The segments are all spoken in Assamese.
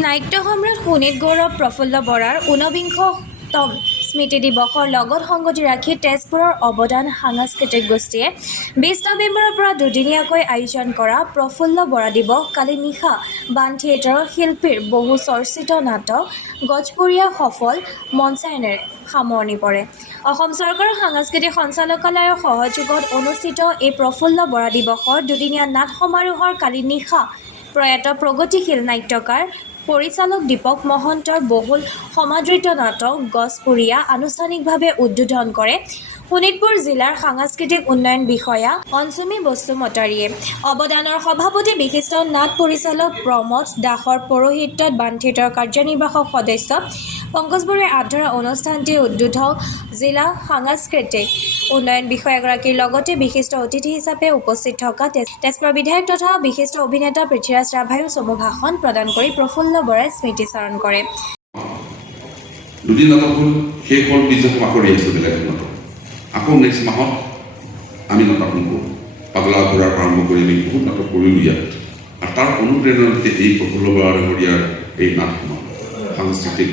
নাট্য সম্ৰাট শোণিত গৌৰৱ প্ৰফুল্ল বৰাৰ ঊনবিংশতম স্মৃতি দিৱসৰ লগত সংগতি ৰাখি তেজপুৰৰ অৱদান সাংস্কৃতিক গোষ্ঠীয়ে 20 নৱেম্বৰৰ পৰা দুদিনীয়াকৈ আয়োজন কৰা প্ৰফুল্ল বৰা দিৱস কালি নিশা বাণ থিয়েটাৰৰ শিল্পীৰ বহু চৰ্চিত নাটক গজপুৰীয়া সফল মঞ্চায়নেৰে সামৰণি পৰে। অসম চৰকাৰৰ সাংস্কৃতিক সঞ্চালকালয়ৰ সহযোগত অনুষ্ঠিত এই প্ৰফুল্ল বৰা দিৱসৰ দুদিনীয়া নাট সমাৰোহৰ কালি নিশা প্ৰয়াত প্ৰগতিশীল নাট্যকাৰ পৰিচালক দীপক মহন্তৰ বহুল সমাদৃত নাটক গজপুৰীয়া আনুষ্ঠানিকভাৱে উদ্বোধন কৰে শোণিতপুৰ জিলাৰ সাংস্কৃতিক উন্নয়ন বিষয়া অঞ্চুমী বসুমতাৰীয়ে। অৱদানৰ সভাপতি বিশিষ্ট নাট পৰিচালক প্ৰমোদ দাসৰ পৌৰোহিত্যত বাণ থিয়েটাৰৰ কাৰ্যনিৰ্বাহক সদস্য পংকজ বৰুৱাৰ আধৰা অনুষ্ঠানটি উদ্বোধক জিলা সাংস্কৃতিক উন্নয়ন বিষয়াগৰাকীৰ লগতে বিশিষ্ট অতিথি হিচাপে উপস্থিত থকা তেজপুৰৰ বিধায়ক তথা বিশিষ্ট অভিনেতা পৃথ্বীৰাজ ৰাভায়ো চমু ভাষণ প্ৰদান কৰি প্ৰফুল্ল বৰাই স্মৃতিচাৰণ কৰে। দুদিন নাটক হ'ল শেষ হ'ল পিছত কৰি আহিছোঁ বেলেগ নাটক আকৌ নেক্সট মাহত আমি নাটক কৰোঁ পাগলা ঘোঁৰাৰ আৰম্ভ কৰি আমি বহুত নাটক কৰিলোঁ ইয়াত আৰু তাৰ অনুপ্ৰেৰণাতে এই প্ৰফুল্ল বৰা ডাঙৰীয়াৰ এই নাটসমূহ সাংস্কৃতিক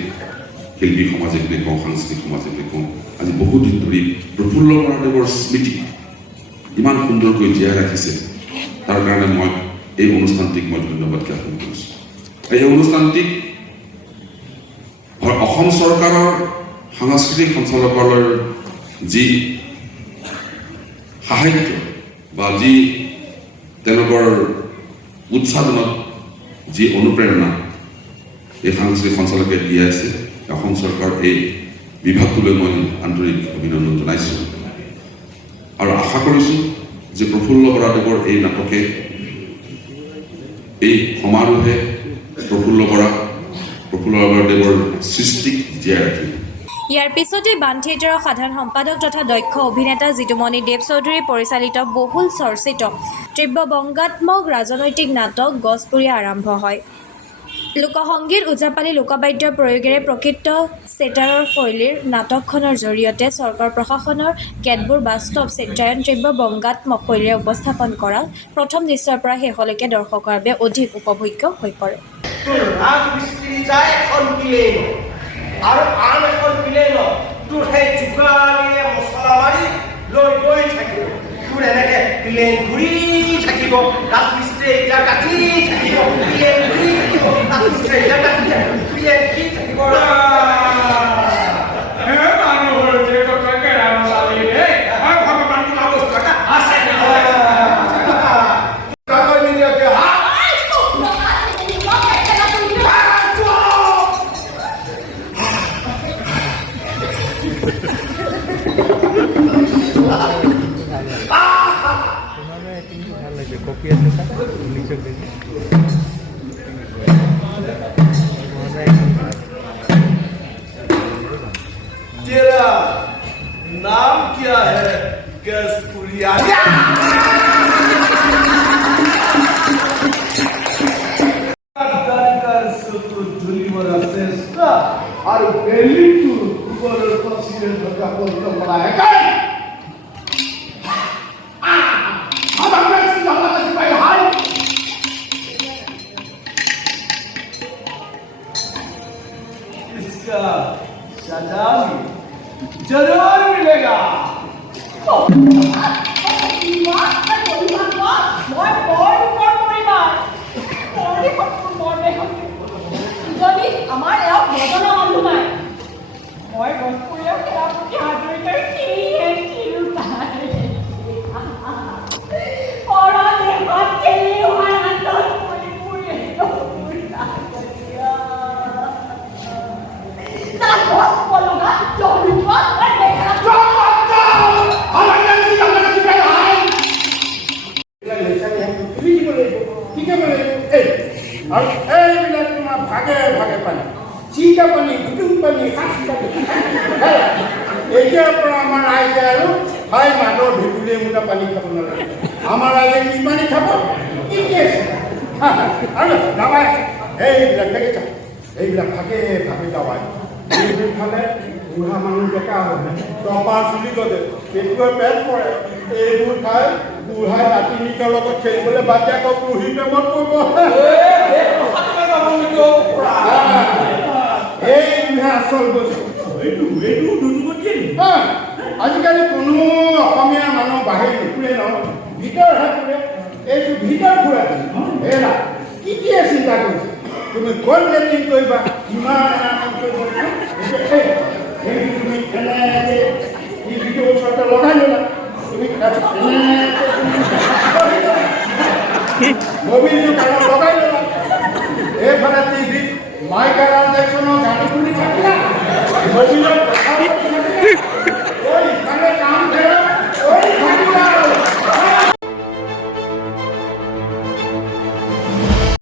শিল্পী সমাজে বুলি কওঁ সাংস্কৃতিক সমাজে বুলি কওঁ আজি বহুদিন ধৰি প্ৰফুল্ল বৰাদেৱৰ স্মৃতি ইমান সুন্দৰকৈ জীয়াই ৰাখিছে তাৰ কাৰণে মই এই অনুষ্ঠানটিক মই ধন্যবাদ জ্ঞাপন কৰিছোঁ। এই অনুষ্ঠানটিক অসম চৰকাৰৰ সাংস্কৃতিক সঞ্চালকালয়ৰ যি সাহায্য বা যি তেওঁলোকৰ উৎসাহজনক যি অনুপ্ৰেৰণা এই সাংস্কৃতিক সঞ্চালকে দি আছে অসম চৰকাৰৰ এই বিভাগটোলৈ মই আন্তৰিক অভিনন্দন জনাইছোঁ আৰু আশা কৰিছোঁ যে প্ৰফুল্ল বৰাদেৱৰ এই নাটকে এই সমাৰোহে প্ৰফুল্ল বৰাদেৱৰ সৃষ্টিক জীয়াই ৰাখিব। ইয়াৰ পিছতে বাণ থিয়েটাৰৰ সাধাৰণ সম্পাদক তথা দক্ষ অভিনেতা জিতুমণি দেৱ চৌধুৰী পৰিচালিত বহুল চৰ্চিত তীব্ৰ বংগাত্মক ৰাজনৈতিক নাটক গজপুৰীয়া আৰম্ভ হয়। লোকসংগীত ওজাপালি লোকবাদ্যৰ প্ৰয়োগেৰে প্ৰকৃত চেটাৰৰ শৈলীৰ নাটকখনৰ জৰিয়তে চৰকাৰ প্ৰশাসনৰ কেতবোৰ বাস্তৱ চিত্ৰায়ন তীব্ৰ বংগাত্মক শৈলীৰে উপস্থাপন কৰা প্ৰথম দৃশ্যৰ পৰা শেষলৈকে দৰ্শকৰ বাবে অধিক উপভোগ্য হৈ পৰে। আৰু আন এখন প্লেন তোৰ সেই জোকাৰিয়ে মছলা মাৰি লৈ গৈ থাকিব তোৰ এনেকে প্লেন ঘূৰি থাকিব ৰাজমিস্ত্ৰীয়ে এতিয়া কাটি থাকিব প্লেন ঘূৰি থাকিব ৰাজমিস্ত্ৰীয়ে এতিয়া কাটি প্লেন ঘূৰি থাকিব तेरा नाम क्या है गजपुरिया और पहली तू ऊपर पसीने धक्का बोलता पड़ा है इसका सजा जरूर मिलेगा। ভাগে ভাগে পানী চিটা পানী গুটুম পানী এতিয়াৰ পৰা আমাৰ ৰাইজে আৰু ভাই মাদৰ ভেকুলীয়ে মোটা পানী খাব নালাগে আমাৰ ৰাইজে কি পানী খাব কি আছে আৰু দাবাই এইবিলাক ভাগে ভাগে দাবাই এইবোৰ খালে বুঢ়া মানুহ ডেকা হয় টপাৰ চুলি গজে পেটুৱে পেট পৰে এইবোৰ খাই বুঢ়াই ৰাতি নিশাৰ লগত খেলিবলৈ বাদ দিয়া আকৌ বুঢ়ী প্ৰেমত পৰিব আচল বস্তু এইটো দুৰ্গতিয়ে আজিকালি কোনো অসমীয়া মানুহ বাহিৰ নুফুৰে নহয় ভিতৰহে ফুৰে এইটো ভিতৰ ফুৰা এৰা কি চিন্তা কৰিছে তুমি ক'ত লেট্ৰিন কৰিবা ইমান তুমি এনেকৈ টিভিটোৰ ওচৰতে লগাই ল'লা তুমি মবিলটো কাণত লগাই ল'লা এইফালে টিভিত মাইকেল জেকচনৰ গান শুনি থাকিলা মবিলত কথা